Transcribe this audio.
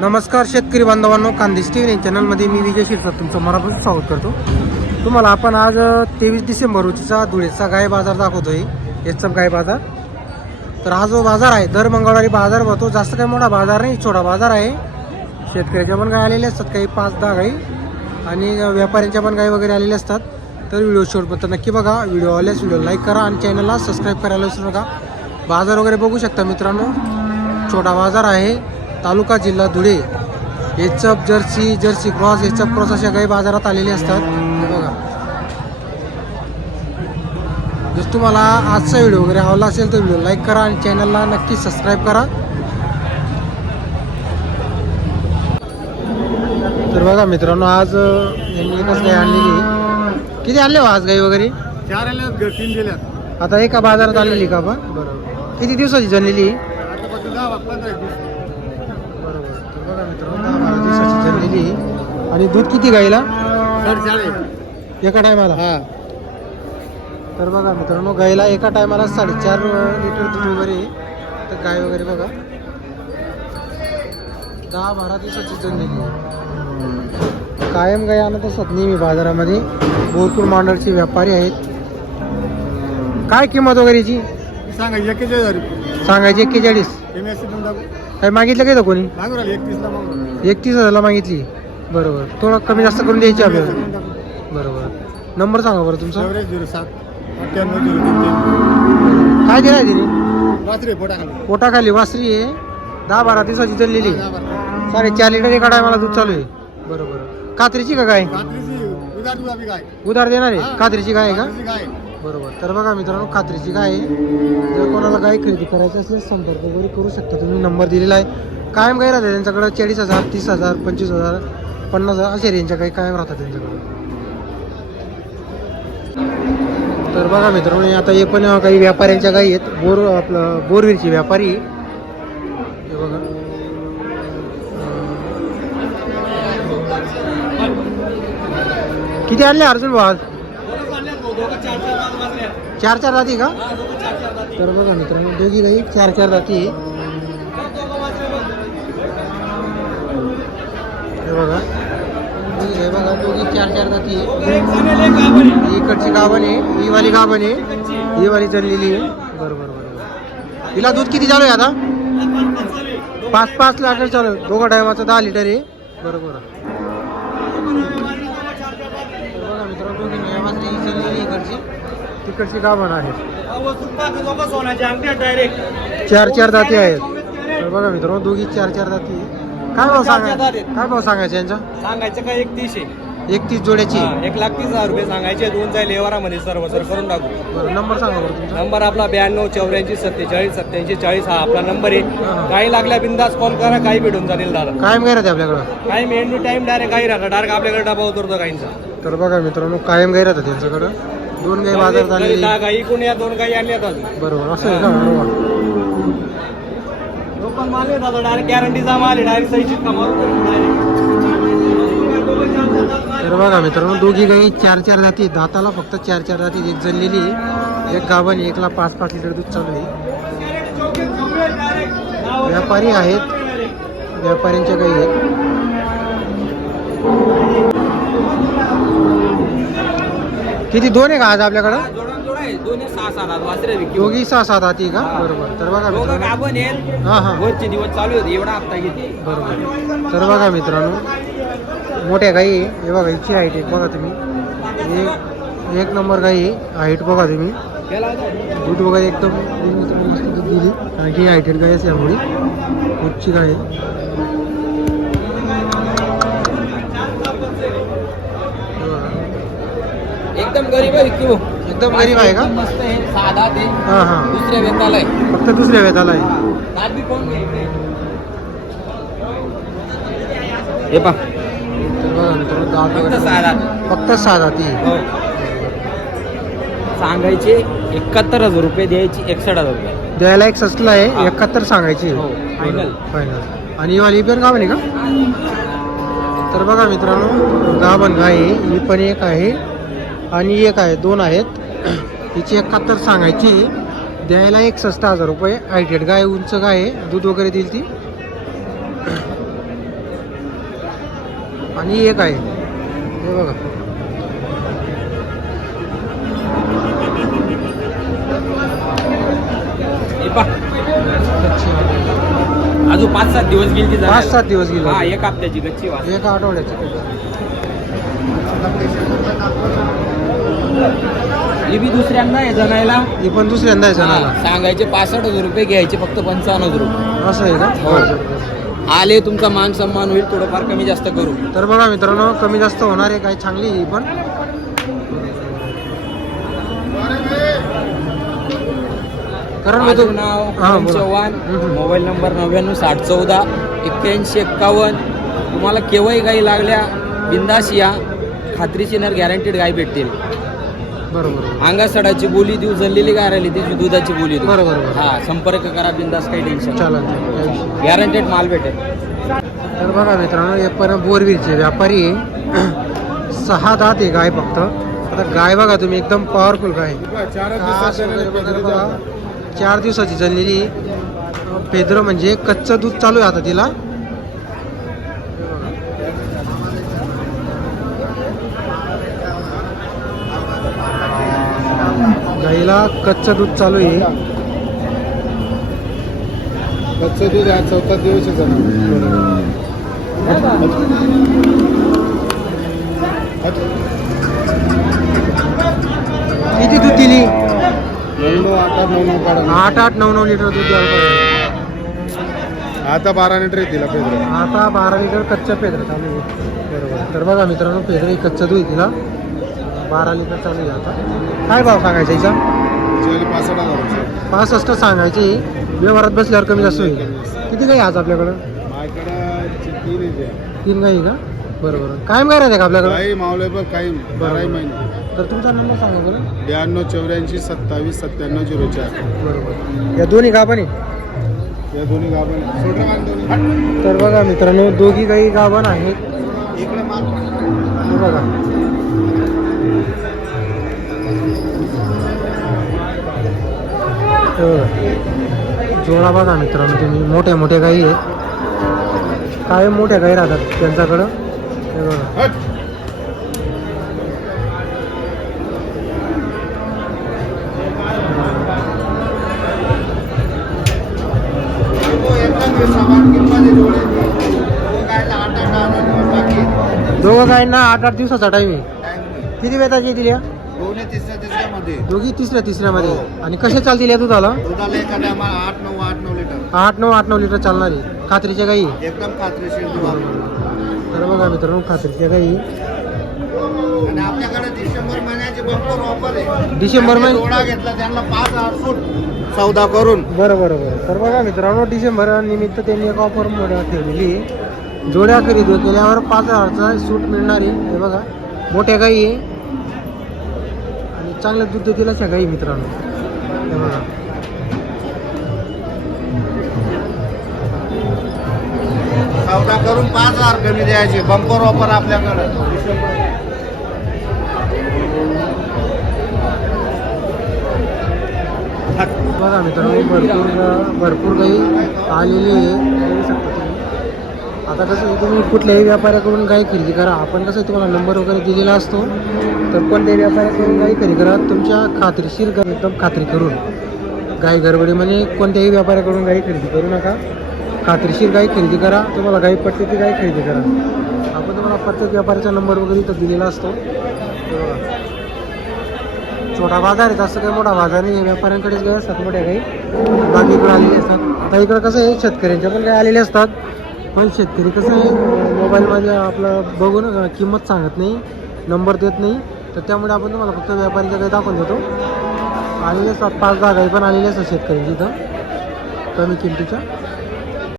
नमस्कार शेतकरी बांधवांनो कांदेश टी व्ही चॅनलमध्ये मी विजय शिरसाट तुमचं मनापासून स्वागत करतो. तुम्हाला आपण आज तेवीस डिसेंबर रोजीचा धुळेचा गाय बाजार दाखवतोय. याचा गाय बाजार. तर हा जो बाजार आहे दर मंगळवारी बाजार भरतो. जास्त काही मोठा बाजार नाही छोटा बाजार आहे. शेतकऱ्याच्या पण गाय आलेल्या असतात काही पाच दहा गाई आणि व्यापाऱ्यांच्या पण गाई वगैरे आलेल्या असतात. तर व्हिडिओ शेवटपर्यंत नक्की बघा. व्हिडिओ आल्यास व्हिडिओ लाईक करा आणि चॅनलला सबस्क्राईब करायला विसरू नका. बाजार वगैरे बघू शकता मित्रांनो. छोटा बाजार आहे. तालुका जिल्हा Dhule HF Jersey Jersey cross HF cross अशा काही बाजारात आलेले असतात. बघा. जर तुम्हाला आजचा व्हिडिओ वगैरे आवडला असेल तर व्हिडिओ लाईक करा आणि चॅनलला नक्की सबस्क्राईब करा. तर बघा मित्रांनो आज यांनी एकच गाय आणलेली. किती आणले हो आज गाई वगैरे? चार आल्या तीन दिल्यात आता एका बाजारात आलेली का आपण बरोबर. किती दिवसाची जनलेली आतापासून दहा पंधरा दिवस बरोबर तर बघा मित्रांनो दहा बारा आहे. आणि दूध किती गाईला एका टायमाला? हा. तर बघा मित्रांनो गाईला एका टायमाला साडेचार लिटर दूध वगैरे आहे. तर गाय वगैरे बघा. दहा बारा दिवसाची जनलेली आहे. कायम गाय आणत असतात नेहमी बाजारामध्ये. बोरपूर मांडरचे व्यापारी आहेत. काय किंमत वगैरे याची सांगा एकेचाळीस हजार रुपये. सांगायची एक्केचाळीस. एम एस सी काय मागितलं काय तर कोणी? मागू राहिले एकतीसला मागू राहिले. एकतीस हजारला मागितली? बरोबर. थोडं कमी जास्त करून द्यायची आपल्याला. बरोबर. नंबर सांगा बरं तुमचा. एव्हरेज झिरो सात अठ्ठ्याण्णव झिरो तीन तीन. काय दिलाय तिने? खाली पोटाखाली. वासरी आहे. दहा बारा दिवसाची चाललेली साडेचार लिटर एका टायमाला दूध चालू आहे. बरोबर. कात्रीची का काय रात्रीची उदार बी गाय. उधार देणार? आहे. कात्रीची गाय आहे का? रात्रीची बरोबर. तर बघा मित्रांनो खात्रीची गाय आहे. जर कोणाला गाय खरेदी करायची असेल संपर्क वगैरे करू शकता. तुम्ही नंबर दिलेला आहे. कायम गाय राहते त्यांच्याकडे चाळीस हजार तीस हजार पंचवीस हजार पन्नास हजार अशा रेंजच्या काही कायम राहतात त्यांच्याकडे. तर बघा मित्रांनो आता हे पण काही व्यापाऱ्यांच्या गायी आहेत. बोर आपलं बोरवीरची व्यापारी. हे बघा. किती आणले अर्जुन भाऊ चार चार जाती का? तर बघा मित्रांनो दोघी गाई चार चार जाती हे बघा. दोघी गाई बघा दोघी चार चार जाती इकडची गाभण आहे ही वाली गाभण आहे. ही वाली चाललेली आहे. बरोबर बरोबर हिला दूध किती चालू आहे आता? पाच पाच लिटर चालू दोघं टायमाचं दहा लिटर आहे. बरोबर तर बघा मित्रांनो दोघी नियमातली ही चाललेली इकडची तिकडची गाभण आहे? चार चार जाती आहेत. तर बघा मित्रांनो दोघी चार चार जाती आहे. काय भाव सांगा काय भाव सांगायचे यांचा? सांगायचं काय एकतीसशे एकतीस जोड्याची. एक लाख तीस हजार रुपये सांगायचे. दोन जाईल व्यवहारामध्ये सर्व सर करून टाकू. बरं नंबर सांगा बरं तुमचा. नंबर आपला ब्याण्णव चौऱ्याऐंशी सत्तेचाळीस सत्याऐंशी चाळीस हा आपला नंबर हा. आहे काही लागल्या बिंदास कॉल करा काही भेटून जाईल दादा. कायम काय राहते आपल्याकडं. काही मेंदू टाइम डायरेक्ट काही राहतं. डायरेक्ट आपल्याकडे डबा उतरतो काहींचा. तर बघा मित्रांनो कायम गाई राहतात त्यांच्याकडं. दोन गाई बाजारात आलेली दहा गाई कोणी या दोन गाई आणल्यात अजून? बरोबर असं आहे का? बरोबर. माल डायरेक्ट गॅरंटीचा माल आहे डायरेक्ट सहीशीत कमाल तर बघा मित्रांनो दोघी गाई चार चार जाती दाताला फक्त चार चार जाती एक जणलेली आहे, एक गाभण एकला पाच पाच लिटर दूध चालू आहे. व्यापारी आहेत. व्यापाऱ्यांच्या गाई आहेत. किती? दोन आहे का आज आपल्याकडं? दोन्ही सहा सात आठ वासरे विकू दोघी सहा सात हाती का बरोबर. तर बघा दोघं मित्रांनो. गाभण आहेत हां हां. रोजचे दिवस चालू होते एवढा हप्ता घेते. बरोबर. तर बघा मित्रांनो. मोठ्या गाई आहे. हे बघा हिची हाईट आहे. बघा तुम्ही. एक एक नंबर गाई हाईट बघा तुम्ही. दूध वगैरे एकदम दूध दिली. आणि ही हाईटेड गाय आहे यामुळे उच्ची गाय आहे. एकदम गरीब आहे विक्की भाऊ. एकदम गरीब आहे का? मस्त आहे साधा ते हां हां. दुसऱ्या वेताला आहे. फक्त दुसऱ्या वेताला आहे. कोण हे पा फक्त सात हाती हो. सांगायचे एकाहत्तर हजार रुपये द्यायची एकसठ हजार रुपये. द्यायला एक सस्ला आहे हा. एकाहत्तर सांगायची. हो, final. फायनल आणि ही वाली पण गाव आहे का? तर बघा मित्रांनो गाभण गाय आहे ही पण एक आहे. आणि एक आहे दोन आहेत. हिची एकाहत्तर सांगायची द्यायला एक सस्ता हजार रुपये. हायटेड गाय उंच गाय आहे. दूध वगैरे देईल ती. आणि एक आहे. हे बघा. अजून पाच सात दिवस गेली पाच सात दिवस गेले. हा एक हप्त्याची गच्ची एक आठवड्याची. ही बी दुसऱ्यांदा आहे जणायला ही पण दुसऱ्यांदा आहे सणाला हा, सांगायचे पासष्ट हजार रुपये घ्यायचे फक्त पंचावन्न हजार रुपये. असं आहे का? हो. आले तुमचा मान सन्मान होईल थोडंफार कमी जास्त करू. तर बघा मित्रांनो कमी जास्त होणार आहे काही चांगली ही पण. कारण मी माझं तो- नाव हा, बोला. चव्हाण हम्म. मोबाईल नंबर नव्याण्णव साठ चौदा एक्क्याऐंशी एक्कावन्न. तुम्हाला केव्हाही गाई लागल्या बिंदास या. खात्रीची नर गॅरंटीड गाय भेटतील. बरोबर अंगा सडाची बोली देऊ जणलेली गाय राहिली त्याची दुधाची बोली देऊ. बरोबर बरोबर. हा संपर्क करा बिंदास काही टेन्शन चालेल. गॅरंटेड माल भेटेल. तर बघा मित्रांनो हे पण बोरवीरचे व्यापारी आहे. सहा दात आहे गाय फक्त. आता गाय बघा तुम्ही एकदम पॉवरफुल गाय आहे. चार दिवसाची जणलेली पेद्र म्हणजे कच्चं दूध चालू आहे आता तिला. गाईला कच्चं दूध चालू आहे. कच्चं दूध आज चौथा दिवस आहे. किती दूध दिली? आठ आठ नऊ नऊ लिटर दूध आता बारा लिटर आहे तिला आता बारा लिटर कच्च्या पेद्र चालू आहे. बरोबर. तर बघा मित्रांनो पेद्र कच्चं दूध आहे तिला. बारा लिटर चालू आहे आता. काय भाव सांगायचा हिचा पासष्ट सांगायची. व्यवहारात बसल्यावर कमी जास्त होईल. किती काही आज आपल्याकडं? तीन गाई का? बरोबर. कायम काय राहते का आपल्याकडं? काही मावलेबल काही बाराही महिने. तर तुमचा नंबर सांगा बरं. ब्याण्णव चौऱ्याऐंशी सत्तावीस सत्त्याण्णव झिरो चार. बरोबर. या दोन्ही आहे या दोन्ही दोन्ही. तर बघा मित्रांनो दोघी गाई गाभण आहेत. बघा. जोडा बघा मित्रांनो तुम्ही मोठ्या मोठ्या गाई आहेत. काय मोठ्या गाई राहतात त्यांच्याकडं. हे बघा. हट दोघं गायींना आठ आठ दिवसाचा टाईम आहे. किती वेताची दिल्या दोन्ही तीस दोघी तिसऱ्या तिसऱ्यामध्ये. आणि कसे चालतील या दुधाला? दुधाला एका टायमाला आठ नऊ आठ नऊ लिटर. आठ नऊ आठ नऊ लिटर चालणारी खात्रीच्या गाई एकदम खात्रीशीर दूध आहे. तर बघा मित्रांनो खात्रीच्या गाई आणि आपल्याकडे डिसेंबर महिन्याची बंपर ऑफर आहे. डिसेंबर महिन्या- जोडा घेतला त्यांना पाच हजार सूट सौदा करून. बरं बरं बरं. तर बघा मित्रांनो डिसेंबर निमित्त त्यांनी एक ऑफर ठेवलेली आहे. जोड्या खरेदी केल्यावर पाच हजारचा सूट मिळणार आहे. हे बघा. मोठ्या गाई आहे. आणि चांगलं दूध देतील अशा गाई मित्रांनो. हे बघा. सौदा करून पाच हजार कमी द्यायचे. बंपर ऑफर आपल्याकडे. बघा मित्रांनो भरपूर भरपूर गाई आलेली आहे. आता कसं तुम्ही कुठल्याही व्यापाऱ्याकडून काही खरेदी करा. आपण कसं आहे, तुम्हाला नंबर वगैरे दिलेला असतो. तर कोणत्याही व्यापाऱ्याकडून काही खरेदी करा. तुमच्या खात्रीशीर कर एकदम खात्री करून. गाई गडबडीमध्ये म्हणजे कोणत्याही व्यापाऱ्याकडून गाई खरेदी करू नका. खात्रीशीर गाई खरेदी करा. तुम्हाला गाई पटते ती गाई खरेदी करा. आपण तुम्हाला प्रत्येक व्यापाऱ्याचा नंबर वगैरे इथं दिलेला असतो. छोटा बाजार आहे जास्त काही मोठा बाजार नाही व्यापाऱ्यांकडेच गाय असतात मोठ्या गाई बाकी इकडे आलेले असतात. आता इकडं कसं आहे शेतकऱ्यांच्या पण गाय आलेले असतात. पण शेतकरी कसं आहे मोबाईलमध्ये आपलं बघून किंमत सांगत नाही नंबर देत नाही. तर त्यामुळे आपण तुम्हाला फक्त व्यापारीच्या काही दाखवून देतो. आलेले असतात पाच दहा गाई पण आलेले असतात शेतकऱ्यांची इथं. कमी किमतीच्या.